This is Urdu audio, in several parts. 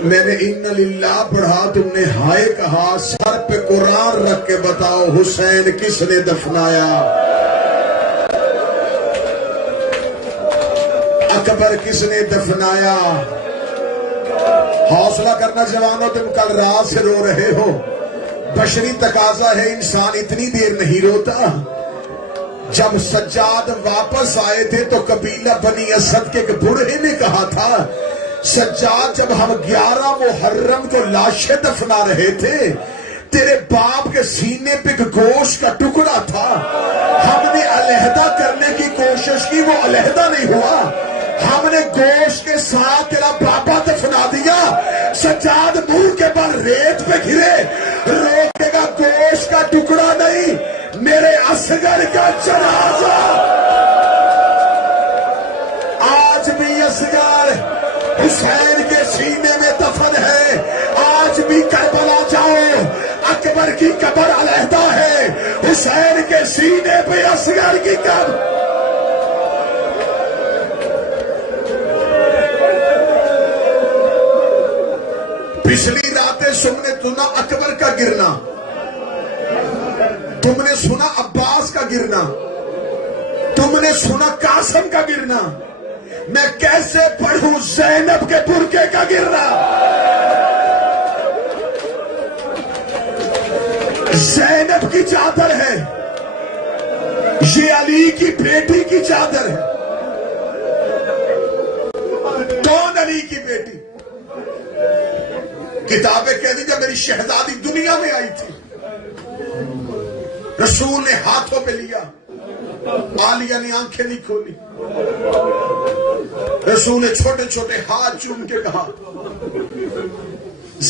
میں نے ان للہ پڑھا، تم نے ہائے کہا، سر پہ قرآن رکھ کے بتاؤ حسین کس نے دفنایا؟ اکبر کس نے دفنایا؟ حوصلہ کرنا جوانوں، تم کل رات سے رو رہے ہو۔ بشری تقاضا ہے، انسان اتنی دیر نہیں روتا۔ جب سجاد واپس آئے تھے تو قبیلہ بنی اسد کے ایک بوڑھے نے کہا تھا، سجاد جب ہم 11 محرم کو لاشیں دفنا رہے تھے، تیرے باپ کے سینے پہ ایک گوشت کا ٹکڑا تھا، ہم نے علیحدہ کرنے کی کوشش کی، وہ علیحدہ نہیں ہوا، ہم نے گوشت کے ساتھ تیرا بابا دفنا دیا۔ سجاد منہ کے بل ریت پہ گرے، روکے گا گوشت کا ٹکڑا نہیں، میرے اصغر کا جنازہ۔ آج بھی اصغر حسین کے سینے میں دفن ہے، آج بھی کربلا جاؤ، اکبر کی قبر علیحدہ ہے، حسین کے سینے پہ اصغر کی قبر۔ پچھلی راتیں تم نے سنا اکبر کا گرنا، تم نے سنا عباس کا گرنا، تم نے سنا قاسم کا گرنا، میں کیسے پڑھوں زینب کے برقعے کا گرنا؟ زینب کی چادر ہے، یہ علی کی بیٹی کی چادر ہے۔ کون علی کی بیٹی؟ کتابیں کہتی جب میری شہزادی دنیا میں آئی تھی، رسول نے ہاتھوں پہ لیا، عالیہ نے آنکھیں نہیں کھولی، رسول نے چھوٹے چھوٹے ہاتھ چوم کے کہا،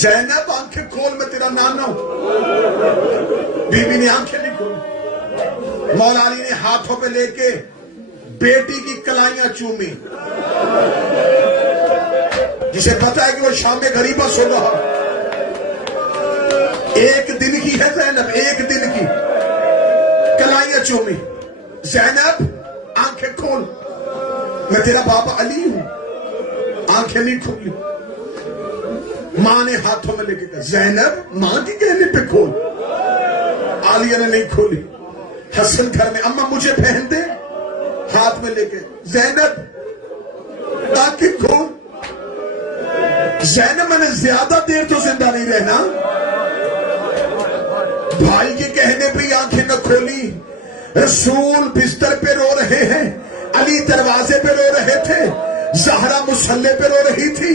زینب آنکھیں کھول، میں تیرا نانا ہوں۔ بی بی نے آنکھیں نہیں کھولی، مولا علی نے ہاتھوں پہ لے کے بیٹی کی کلائیاں چومی، جسے پتا ہے کہ وہ شام غریبہ سو رہا، ایک دن کی ہے زینب، ایک دن کی، کلائیاں چومی۔ زینب آنکھیں کھول، میں تیرا بابا علی ہوں، آنکھیں نہیں کھولی۔ ماں نے ہاتھوں میں لے کے کہا، زینب ماں کی کہنے پہ کھول، عالیہ نے نہیں کھولی۔ حسن گھر میں، اماں مجھے پہن دے، ہاتھ میں لے کے، زینب آنکھیں کھول۔ زینب میں نے زیادہ دیر تو زندہ نہیں رہنا، بھائی کے کہنے پہ آنکھیں نہ کھولی۔ رسول بستر پہ رو رہے ہیں، علی دروازے پہ رو رہے تھے، زہرا مصلے پہ رو رہی تھی،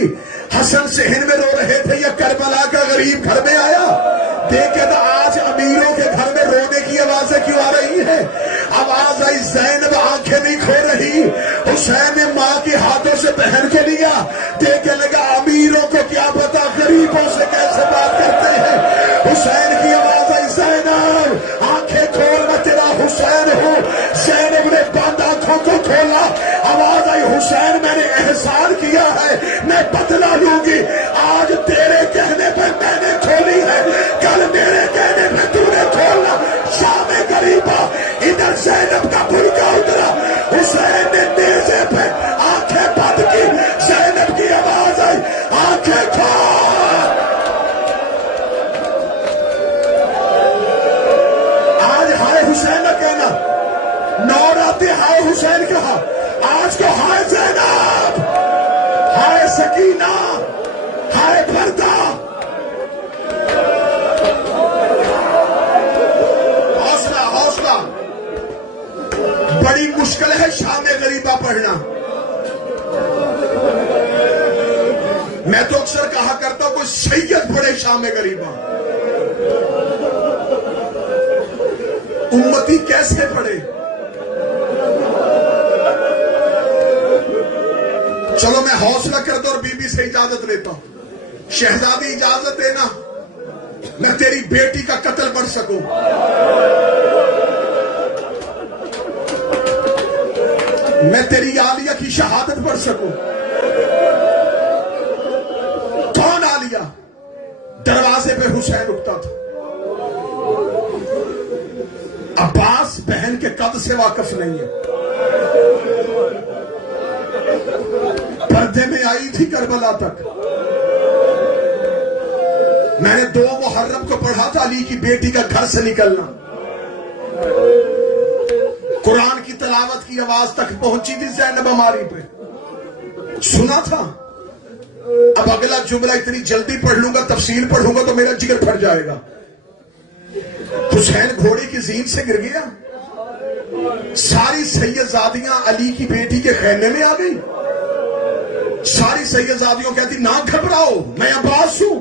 حسن صحن میں رو رہے تھے، یا کربلا کا غریب گھر میں آیا دیکھے تو آج امیروں کے گھر میں رونے کی آوازیں کیوں آ رہی ہیں؟ آواز آئی، زینب آنکھیں نہیں کھو رہی، حسین نے ماں کے ہاتھوں سے پہن کے لیا، دیکھنے لگا امیروں کو کیا پتا غریبوں سے کیسے بات کرتے ہیں۔ حسین کی آواز آئی، زینب آنکھیں کھول، میں تیرا حسین ہوں۔ زینب نے بند آنکھوں کو کھولا، آواز آئی، حسین میں نے احسان کیا ہے، میں بدلہ لوں گی، آج تیرے کہنے پہ میں نے کھولی ہے، کل میرے کہنے پہ تو نے کھولنا۔ شام غریبہ، ادھر زینب کا برقع اترا، حسین نے نیزے پہ آنکھیں بند کی، زینب کی آواز آئی، آنکھیں کھول۔ آج ہائے حسین نہ کہنا، نو راتے ہائے حسین کہا، آج کو ہائے زینب، ہائے سکینہ، ہائے پردہ۔ حوصلہ حوصلہ، بڑی مشکل ہے شام غریبہ پڑھنا۔ میں تو اکثر کہا کرتا ہوں کوئی سید پڑھے شام غریبہ، امتی کیسے پڑھے؟ چلو میں حوصلہ کرتا اور بی بی سے اجازت لیتا ہوں، شہزادی اجازت دینا، میں تیری بیٹی کا قتل پڑھ سکوں۔ میں تیری عالیہ کی شہادت پڑھ سکوں۔ کون عالیہ؟ دروازے پہ حسین رکتا تھا، عباس بہن کے قد سے واقف نہیں ہے، پردے میں آئی تھی کربلا تک، میں نے 2 محرم کو پڑھا تھا علی کی بیٹی کا گھر سے نکلنا. قرآن کی تلاوت کی آواز تک پہنچی تھی زینب ہماری پہ, سنا تھا. اب اگلا جملہ اتنی جلدی پڑھ لوں گا, تفصیل پڑھوں گا تو میرا جگر پھٹ جائے گا. حسین گھوڑے کی زین سے گر گیا, ساری سیدزادیاں علی کی بیٹی کے خیمے میں آ گئی. ساری سیدزادیوں کہتی نہ گھبراؤ میں عباس ہوں,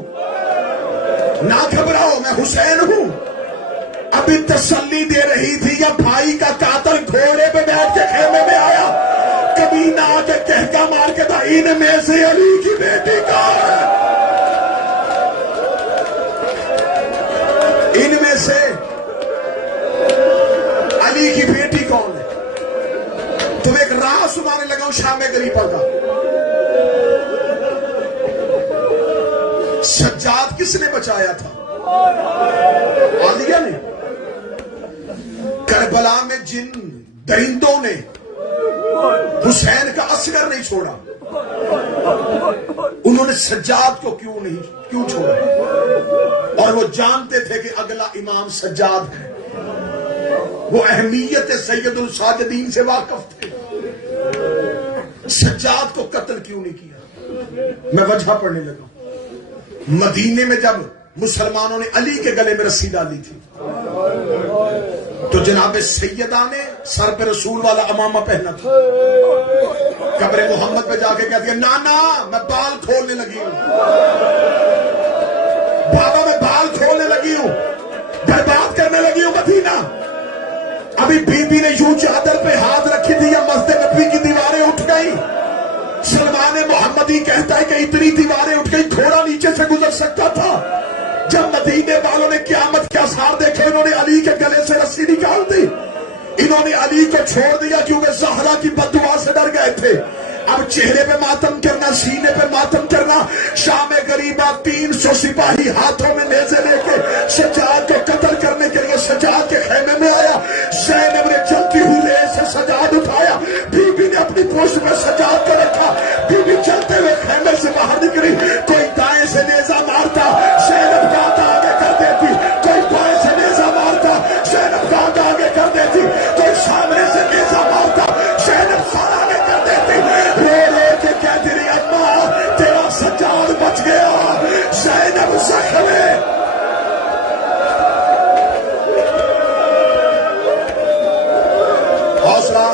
نہ گھبراؤ میں حسین ہوں. ابھی تسلی دے رہی تھی یا بھائی کا قاتل گھوڑے پہ بیٹھ کے خیمے میں آیا, کبھی نہ آ کے کہکا مار کے تھا ان میں سے علی کی بیٹی کون ہے, ان میں سے علی کی بیٹی کون ہے. تم ایک راہ سنانے لگا ہوں شام غریبہ کا. سجاد کس نے بچایا تھا؟ عالیہ نے. کربلا میں جن درندوں نے حسین کا اصغر نہیں چھوڑا, انہوں نے سجاد کو کیوں چھوڑا؟ اور وہ جانتے تھے کہ اگلا امام سجاد ہے, وہ اہمیت سید الساجدین سے واقف تھے. سجاد کو قتل کیوں نہیں کیا؟ میں وجہ پڑھنے لگا. مدینے میں جب مسلمانوں نے علی کے گلے میں رسی ڈالی تھی تو جناب سیدہ نے سر پہ رسول والا امامہ پہنا تھا. قبر محمد پہ جا کے کہتی ہے نانا میں بال کھولنے لگی ہوں, بابا میں بال کھولنے لگی ہوں, برباد کرنے لگی ہوں مدینہ. ابھی بی بی نے یوں چادر پہ ہاتھ رکھی تھی یا مسجد نبوی کی دیواریں اٹھ گئی. سلمان محمدی کہتا ہے کہ اتنی دیواریں اٹھ گئی گھوڑا نیچے سے گزر سکتا تھا. جب مدینے والوں نے قیامت کے آثار دیکھے انہوں نے علی کے گلے سے رسی نکال دی, انہوں نے علی کو چھوڑ دیا کیونکہ زہرا کی بددعا سے ڈر گئے تھے. اب چہرے پہ ماتم کرنا, سینے پہ ماتم کرنا. شام غریبہ 300 سپاہی ہاتھوں میں نیزے لے کے سجاد کو قتل کرنے کے لیے سجاد کے خیمے میں آیا. زینب نے چلتی ہوئی نیز سے سجاد اٹھایا, بی بی نے اپنی پوچھ میں سجاد کو رکھا. بی بی چلتے ہوئے خیمے سے باہر نکلی, کوئی دائیں سے نیزہ مارتا زینب بات آگے کر دیتی, کوئی بائیں سے نیزہ مارتا زینب بات آگے کر دیتی, کوئی سامنے سے نیزہ مارتا زینب سر آگے کر دیتی. رو رو کے کہتی رہی اماں تیرا سجاد بچ گیا, زینب زخم ہے. حوصلہ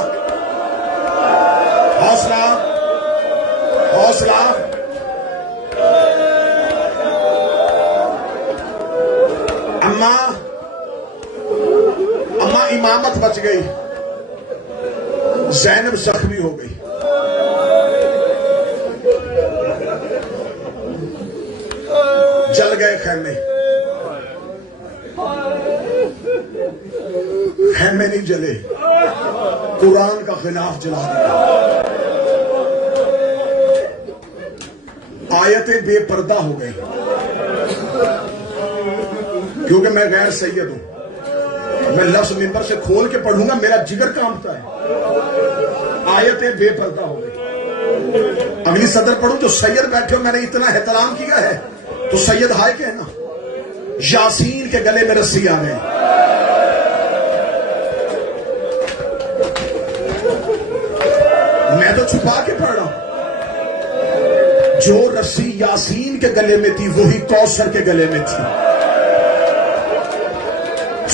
حوصلہ حوصلہ. اماں امامت بچ گئی, زینب زخمی ہو گئی. جل گئے خیمے, خیمے نہیں جلے, قرآن کا خلاف جلا دیا. آیتیں بے پردہ ہو گئی کیونکہ میں غیر سید ہوں. میں لفظ ممبر سے کھول کے پڑھوں گا, میرا جگر کانپتا ہے. آیتیں بے پردہ ہو گئی. اگلی صدر پڑھوں تو سید بیٹھے ہو, میں نے اتنا احترام کیا ہے تو سید ہائے کہنا. یاسین کے گلے میں رسی آ گئی. میں تو چھپا کے پڑھ رہا ہوں. جو رسی یاسین کے گلے میں تھی وہی کوثر کے گلے میں تھی.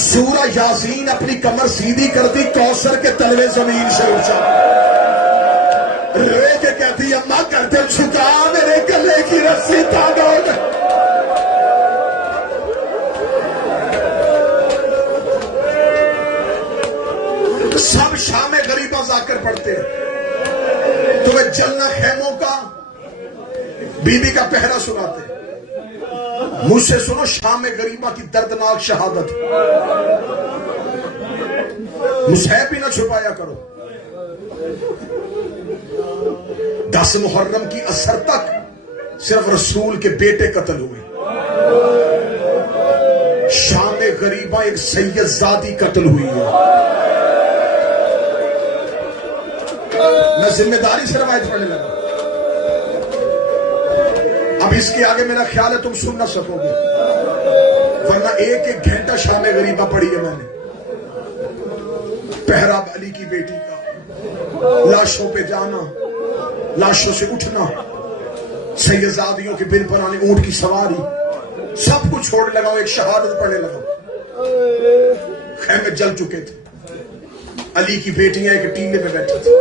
سورہ یاسین اپنی کمر سیدھی کرتی, کوثر کے تلوے زمین سے اونچا. روے کے کہتی اماں کرتے چھکا میرے گلے کی رسی تاگو. سب شام غریبہ ذاکر پڑھتے ہیں, تمہیں جلنا خیموں کا بی بی کا پہرا سناتے. مجھ سے سنو شام غریبہ کی دردناک شہادت. مصحف بھی نہ چھپایا کرو. 10 محرم کی اثر تک صرف رسول کے بیٹے قتل ہوئے. شام غریبہ ایک سید زادی قتل ہوئی ہے. میں ذمہ داری سے روایت پڑھنے لگا. اب اب اس کے آگے میرا خیال ہے تم سن نہ سکو گے، ورنہ ایک ایک گھنٹہ شام غریبہ پڑھی ہے میں نے، پہرا علی کی بیٹی کا، لاشوں پہ جانا، لاشوں سے اٹھنا، سیدزادیوں کے بن پر آنے، اونٹ کی سواری، سب کچھ چھوڑنے لگا، ایک شہادت پڑھنے لگا۔ خیمے جل چکے تھے، علی کی بیٹیاں ایک ٹیلے پہ بیٹھی تھی۔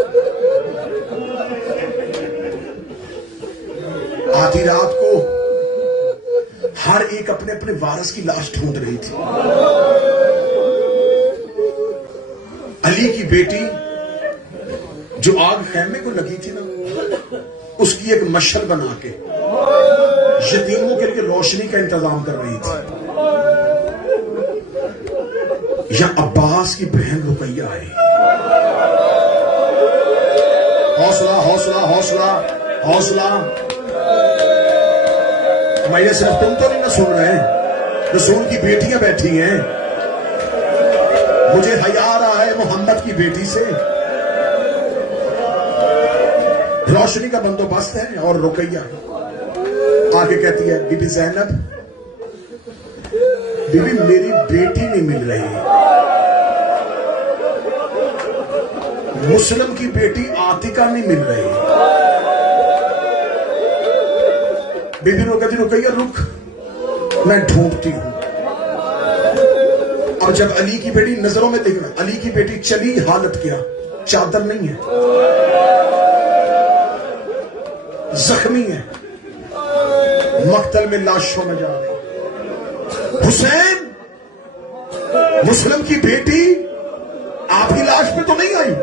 آدھی رات کو ہر ایک اپنے اپنے وارث کی لاش ڈھونڈ رہی تھی۔ علی کی بیٹی جو آگ خیمے کو لگی تھی نا، اس کی ایک مشعل بنا کے یتیموں کے لیے روشنی کا انتظام کر رہی تھی۔ یا عباس کی بہن رقیہ آئی۔ حوصلہ حوصلہ حوصلہ حوصلہ، میں یہ صرف تم تو نہیں نہ سن رہے ہیں، رسول کی بیٹیاں بیٹھی ہیں، مجھے حیا آ رہا ہے محمد کی بیٹی سے۔ روشنی کا بندوبست ہے اور رقیہ آگے کہتی ہے، بی بی زینب، بی بی میری بیٹی نہیں مل رہی۔ مسلم کی بیٹی عاتقہ نہیں مل رہی۔ بی بی کہتی رقیہ رک، میں ڈھونڈتی ہوں۔ اور جب علی کی بیٹی نظروں میں دیکھنا، علی کی بیٹی چلی، حالت کیا، چادر نہیں ہے، زخمی ہے، مقتل میں لاشوں میں جا رہی۔ حسین، مسلم کی بیٹی، آپ ہی لاش پہ تو نہیں آئی؟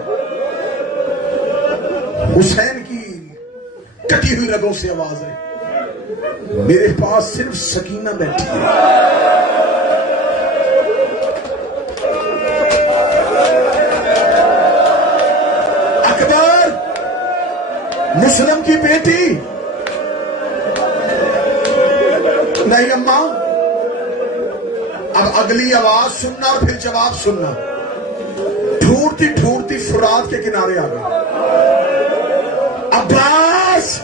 حسین کی کٹی ہوئی رگوں سے آواز ہے، میرے پاس صرف سکینہ بیٹھی ہے۔ اکبر، مسلم کی بیٹی، نہیں اماں، اب اگلی آواز سننا اور پھر جواب سننا۔ ڈھونڈتی ڈھونڈتی فرات کے کنارے آ گئی۔ عباس،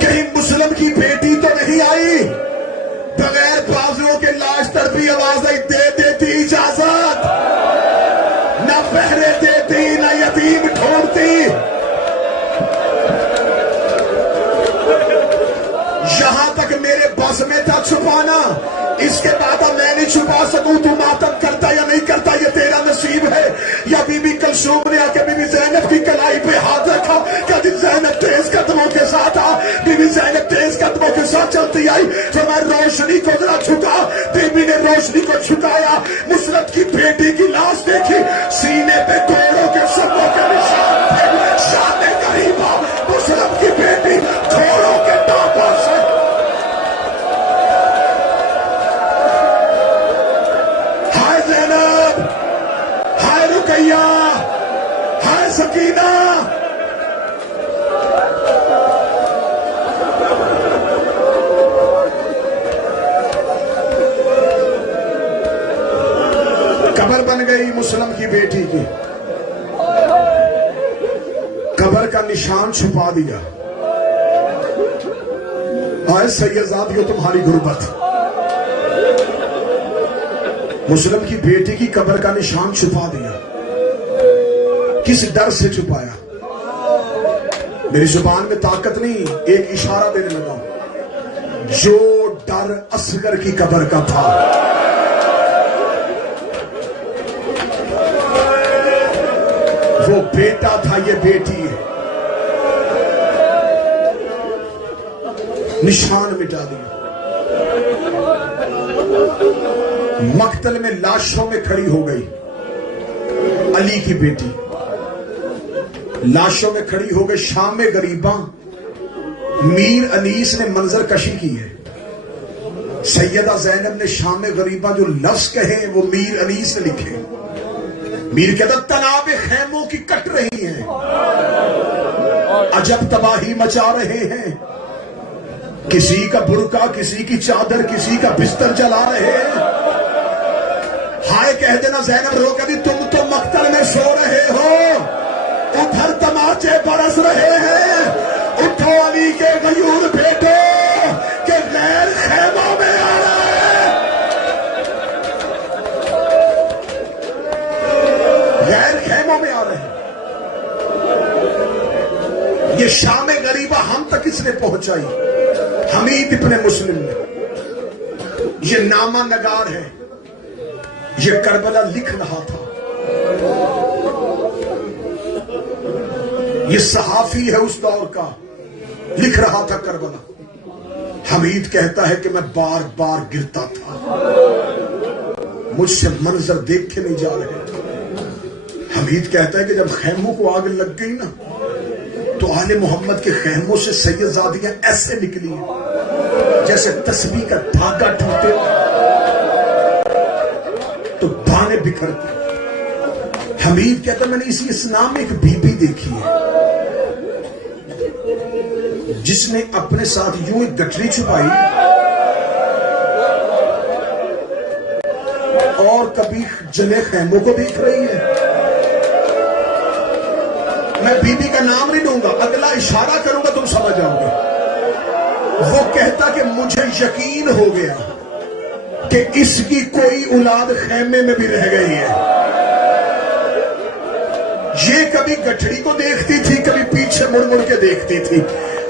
کہیں مسلم کی بیٹی تو نہیں آئی؟ بغیر بازوؤں کے لاش تڑپی آواز آئی، دے دیتی اجازت، نہ پہرے دیتی نہ یتیم ڈھونڈتی۔ یہاں تک میرے بس میں تھا چھپانا، اس کے بعد میں نہیں چھپا سکوں، تو ماتم کرتا یا نہیں کرتا یہ تیرا نصیب ہے۔ یا بی بی کلثوم نے آ کے بی بی زینب کی کلائی پہ ہاتھ رکھا، کہتی زینب تیز قدموں کے ساتھ آ۔ بی بی زینب تیز قدموں کے ساتھ چلتی آئی، تو میں روشنی کو ذرا چھکا، بی بی نے روشنی کو چھکایا، مسرت کی بیٹی کی لاش دیکھی، سینے پہ گھوڑوں کے سبوں کے نشان تھے، شان غریبہ، مسرت کی بیٹی گھوڑوں کے ٹانپوں سے۔ ہائے زینب، ہائے رقیہ، ہائے سکینہ۔ قبر بن گئی مسلم کی بیٹی کی، قبر کا نشان چھپا دیا۔ آئے سیدزادیوں تمہاری غربت، مسلم کی بیٹی کی قبر کا نشان چھپا دیا۔ کس ڈر سے چھپایا؟ میری زبان میں طاقت نہیں، ایک اشارہ دینے لگا، جو ڈر اصغر کی قبر کا تھا، وہ بیٹا تھا، یہ بیٹی ہے۔ نشان مٹا دیا۔ مقتل میں لاشوں میں کھڑی ہو گئی علی کی بیٹی، لاشوں میں کھڑی ہو گئی۔ شام غریباں میر انیس نے منظر کشی کی ہے۔ سیدہ زینب نے شام غریباں جو لفظ کہے وہ میر انیس نے لکھے۔ میر کہتا تناب خیموں کی کٹ رہی ہیں، عجب تباہی مچا رہے ہیں، کسی کا برقع، کسی کی چادر، کسی کا بستر جلا رہے ہیں۔ ہائے کہہ دینا زینب رو کہتی تم تو مقتل میں سو رہے ہو، ادھر تماچے برس رہے ہیں، اٹھو علی کے یہ شام غریبہ ہم تک اس نے پہنچائی حمید ابن مسلم نے. یہ نامہ نگار ہے، یہ کربلا لکھ رہا تھا. یہ صحافی ہے اس دور کا، لکھ رہا تھا کربلا. حمید کہتا ہے کہ میں بار بار گرتا تھا، مجھ سے منظر دیکھ کے نہیں جا رہے. حمید کہتا ہے کہ جب خیموں کو آگ لگ گئی نا تو آل محمد کے خیموں سے سیدزادیاں ایسے نکلی ہیں جیسے تسبیح کا دھاگا ٹوٹے تو دانے بکھرتے. حمید کہتا ہے میں نے اسی اسلام میں ایک بی بی دیکھی ہے جس نے اپنے ساتھ یوں ایک گٹری چھپائی اور کبھی جلے خیموں کو دیکھ رہی ہے. میں بی بی کا نام نہیں دوں گا، اگلا اشارہ کروں گا تم سمجھ جاؤ گے. وہ کہتا کہ مجھے یقین ہو گیا کہ اس کی کوئی اولاد خیمے میں بھی رہ گئی ہے. یہ کبھی گٹھڑی کو دیکھتی تھی، کبھی پیچھے مڑ مڑ کے دیکھتی تھی.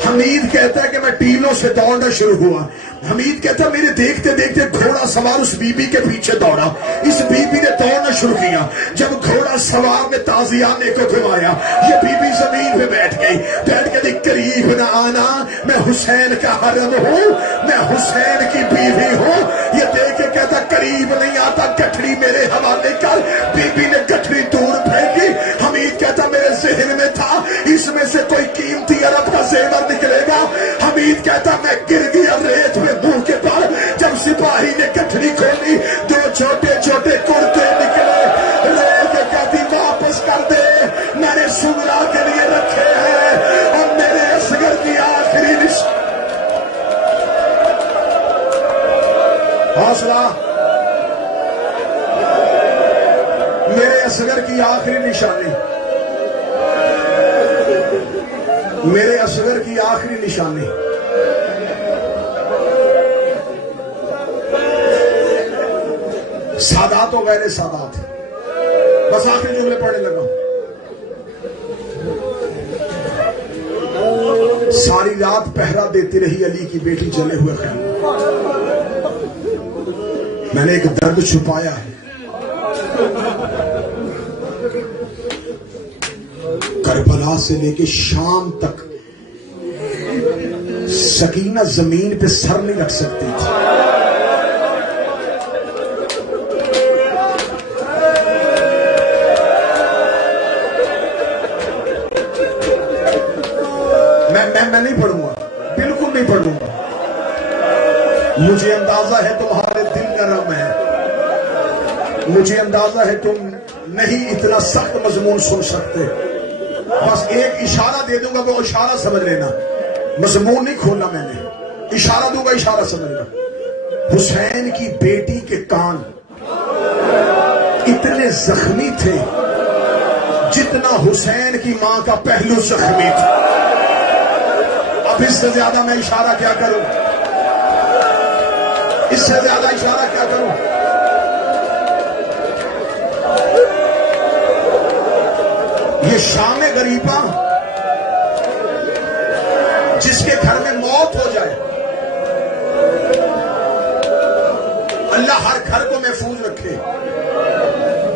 حمید کہتا ہے کہ میں ٹیلوں سے دوڑنا شروع ہوا. حمید کہتا ہے میرے دیکھتے دیکھتے گھوڑا سوار اس بی بی کے پیچھے دوڑا. اس بی بی نے دوڑنا شروع کیا. جب گھوڑا سوار نے تازیانے کو گھمایا یہ بی بی زمین پہ بیٹھ گئی. بیٹھ کے قریب نہ آنا، میں حسین کا حرم ہوں، میں حسین کی بیوی ہوں. یہ دیکھ کے کہتا قریب نہیں آتا، گٹھڑی میرے حوالے کر. بی بی نے گٹھڑی دور پھینکی. حمید کہتا میرے ذہن میں تھا اس میں سے کوئی قیمتی عرب کا زیور نکلے گا. حمید کہتا میں گر گیا ریت میں منہ کے پر. جب سپاہی نے گٹھڑی کھولی دو چھوٹے چھوٹے کرتے نکلے. ریت کہتی واپس کر دے، میں نے سمرا کے لیے رکھے ہیں اور میرے اصغر کی آخری حوصلہ، میرے اصغر کی آخری نشانی، میرے اصغر کی آخری نشانی. سادات و غیر سادات. بس آخری جملے پڑھنے لگا. ساری رات پہرا دیتی رہی علی کی بیٹی جلے ہوئے خیمے. میں نے ایک درد چھپایا ہے. کربلا سے لے کے شام تک سکینہ زمین پہ سر نہیں رکھ سکتی تھی. میں نہیں پڑھوں گا، بالکل نہیں پڑھوں گا. مجھے اندازہ ہے تمہارے دل نرم ہے، مجھے اندازہ ہے تم نہیں اتنا سخت مضمون سن سکتے. بس ایک اشارہ دے دوں گا، وہ اشارہ سمجھ لینا. مضمون نہیں کھولنا میں نے، اشارہ دوں گا، اشارہ سمجھنا. حسین کی بیٹی کے کان اتنے زخمی تھے جتنا حسین کی ماں کا پہلو زخمی تھا. اب اس سے زیادہ میں اشارہ کیا کروں، اس سے زیادہ اشارہ کیا کروں. یہ شام غریبہ جس کے گھر میں موت ہو جائے، اللہ ہر گھر کو محفوظ رکھے.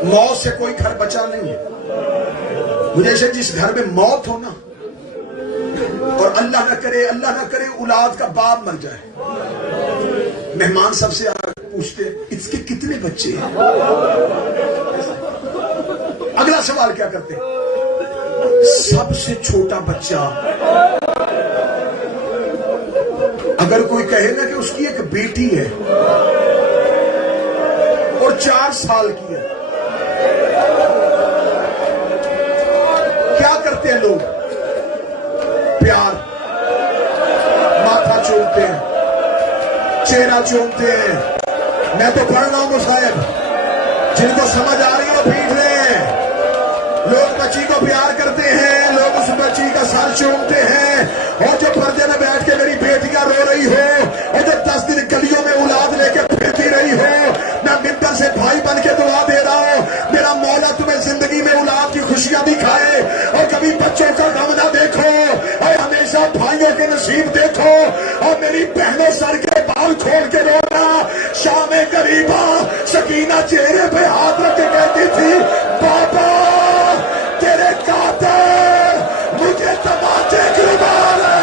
موت سے کوئی گھر بچا نہیں ہے. مجھے سے جس گھر میں موت ہو نا، اور اللہ نہ کرے اولاد کا باپ مر جائے، مہمان سب سے پوچھتے اس کے کتنے بچے ہیں. اگلا سوال کیا کرتے؟ سب سے چھوٹا بچہ. اگر کوئی کہے نا کہ اس کی ایک بیٹی ہے اور 4 سال کی ہے، کیا کرتے ہیں لوگ؟ پیار، ماتھا چومتے ہیں، چہرہ چومتے ہیں. میں تو پڑھ رہا ہوں مصائب، جن کو سمجھ آ رہی ہے بھیج رہے ہیں. لوگ بچی کو پیار کرتے ہیں، لوگ اس بچی کا سر چومتے ہیں. اور جو پردے میں بیٹھ کے میری بیٹیاں رو رہی ہو، اور جو 10 دن گلیوں میں اولاد لے کے پھرتی رہی ہو، میں ممبر سے بھائی بن کے دعا دے رہا ہوں میرا مولا تمہیں زندگی میں اولاد کی خوشیاں دکھائے اور کبھی بچوں کا غم نہ دیکھو. اور نصیب دیکھو. اور میری بہنوں سر کے بال کھول کے رونا. شام غریبہ سکینہ چہرے پہ ہاتھ رکھ کے کہتی تھی بابا تیرے قاتل مجھے تماچے کیوں مار ہے.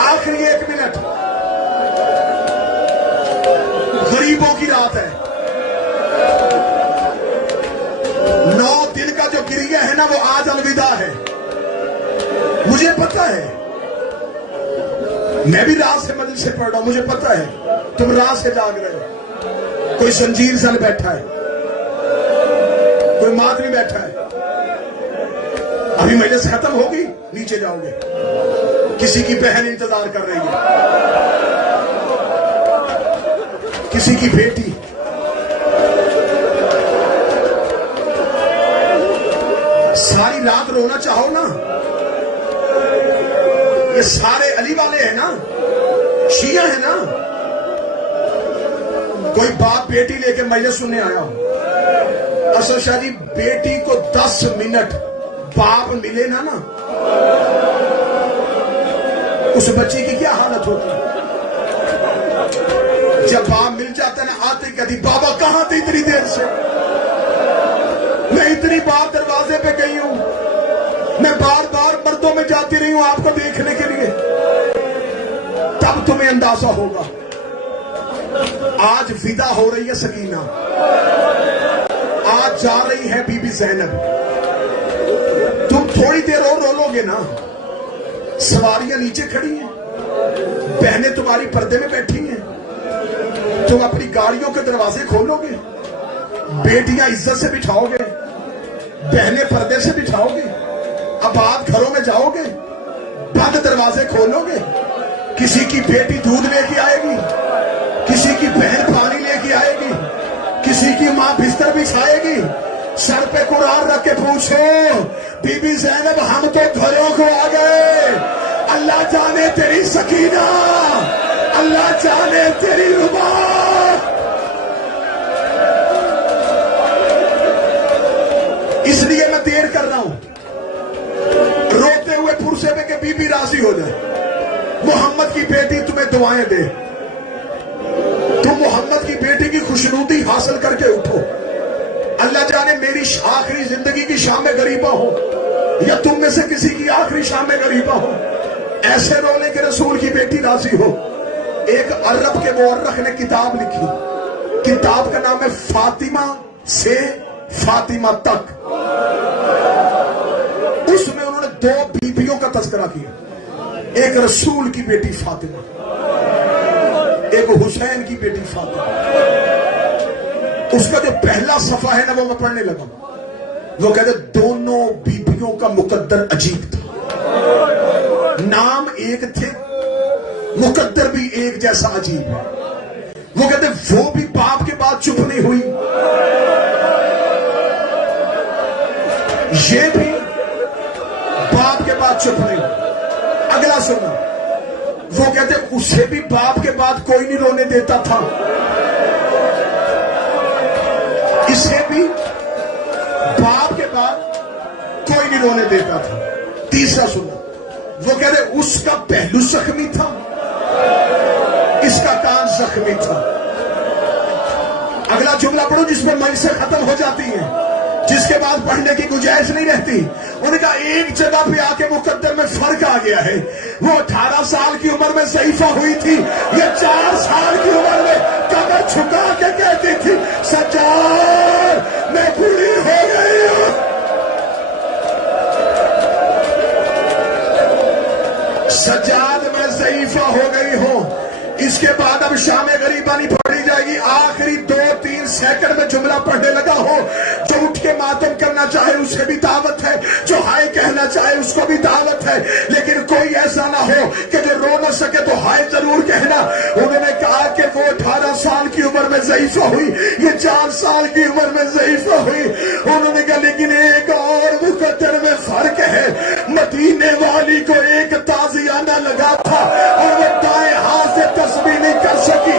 آخری ایک منٹ غریبوں کی رات ہے. 9 دن کا جو گریہ ہے نا وہ آج الوداع ہے. مجھے پتا ہے میں بھی رات سے مجلس سے پڑھ رہا ہوں. مجھے پتا ہے تم رات سے جاگ رہے ہو. کوئی زنجیر زن بیٹھا ہے, کوئی ماتمی بیٹھا ہے. ابھی مجلس ختم ہوگی نیچے جاؤ گے. کسی کی بہن انتظار کر رہی ہے, کسی کی بیٹی. ساری رات رونا چاہو نا. یہ سارے علی والے ہیں نا, شیعہ ہیں نا. کوئی باپ بیٹی لے کے مجلس سننے آیا ہو. اصل شاہ جی بیٹی کو 10 منٹ باپ ملے نا اس بچی کی کیا حالت ہوتی ہے. جب باپ مل جاتا ہے نا آتے کہتی بابا کہاں تھے اتنی دیر سے. میں اتنی بار دروازے پہ گئی ہوں, میں بار بار مردوں میں جاتی رہی ہوں آپ کو دیکھنے کے لیے. تب تمہیں اندازہ ہوگا. آج ودا ہو رہی ہے سکینہ, آج جا رہی ہے بی بی زینب. تم تھوڑی دیر اور رو لو گے نا. سواریاں نیچے کھڑی ہیں, بہنیں تمہاری پردے میں بیٹھی ہیں. تم اپنی گاڑیوں کے دروازے کھولو گے, بیٹیاں عزت سے بٹھاؤ گے, بہنیں پردے سے بٹھاؤ گے. اب آپ گھروں میں جاؤ گے بند دروازے کھولو گے. کسی کی بیٹی دودھ لے کے آئے گی, کسی کی بہن پانی لے کے آئے گی, کسی کی ماں بستر بچھائے گی. سر پہ قرآن رکھ کے پوچھو بی بی زینب ہم تو گھروں کو آ گئے. اللہ جانے تیری سکینہ, اللہ جانے تیری ربا. اس لیے میں دیر کر رہا ہوں, روتے ہوئے پرسے میں کہ بی بی راضی ہو جائے. محمد کی بیٹی تمہیں دعائیں دے. تم محمد کی بیٹی کی خوشنودی حاصل کر کے اٹھو. اللہ جانے میری آخری زندگی کی شام غریبہ ہو یا تم میں سے کسی کی آخری شام غریبہ ہو, ایسے رونے کے رسول کی بیٹی راضی ہو. ایک عرب کے مورخ نے کتاب لکھی, کتاب کا نام ہے فاطمہ سے فاطمہ تک. اس میں انہوں نے 2 بیویوں کا تذکرہ کیا. ایک رسول کی بیٹی فاطمہ, ایک حسین کی بیٹی فاطمہ. اس کا جو پہلا صفحہ ہے نا وہ میں پڑھنے لگا. وہ کہتے دونوں بیویوں کا مقدر عجیب تھا. نام ایک تھے, مقدر بھی ایک جیسا عجیب ہے. وہ کہتے وہ بھی باپ کے بعد چپ نہیں ہوئی, یہ بھی باپ کے بعد چپ نہیں ہوئی. اگلا سننا, وہ کہتے اسے بھی باپ کے بعد کوئی نہیں رونے دیتا تھا, اسے بھی باپ کے بعد کوئی نہیں رونے دیتا تھا. تیسرا سننا, وہ کہتے اس کا پہلو زخمی تھا, اس کا کان زخمی تھا. اگلا جملہ پڑھو جس میں مجھ سے ختم ہو جاتی ہے, جس کے بعد پڑھنے کی گنجائش نہیں رہتی. ان کا ایک جگہ پہ آ کے مقدر میں فرق آ گیا ہے. وہ 18 سال کی عمر میں ضعیفہ ہوئی تھی, یہ 4 سال کی عمر میں کمر چھکا کے کہتی تھی سجاد میں بوڑھی ہو گئی ہوں. سجاد میں ضعیفہ ہو گئی ہوں. اس کے بعد اب شام غریبہ نہیں پڑھی جائے گی. آخری 2-3 سیکنڈ میں جملہ پڑھنے لگا ہو. جو اٹھ کے ماتم کرنا چاہے اسے بھی دعوت ہے, جو ہائے کہنا چاہے اس کو بھی دعوت ہے, لیکن کوئی ایسا نہ ہو کہ جو رو نہ سکے تو ہائے ضرور کہنا. انہوں نے کہا کہ وہ 18 سال کی عمر میں ضعیفہ ہوئی, یہ 4 سال کی عمر میں ضعیفہ ہوئی. انہوں نے کہا لیکن ایک اور مقدر میں فرق ہے. مدینے والی کو ایک تازیانہ لگا تھا اور وہ دائیں ہاتھ سے تسبیح نہیں کر سکی.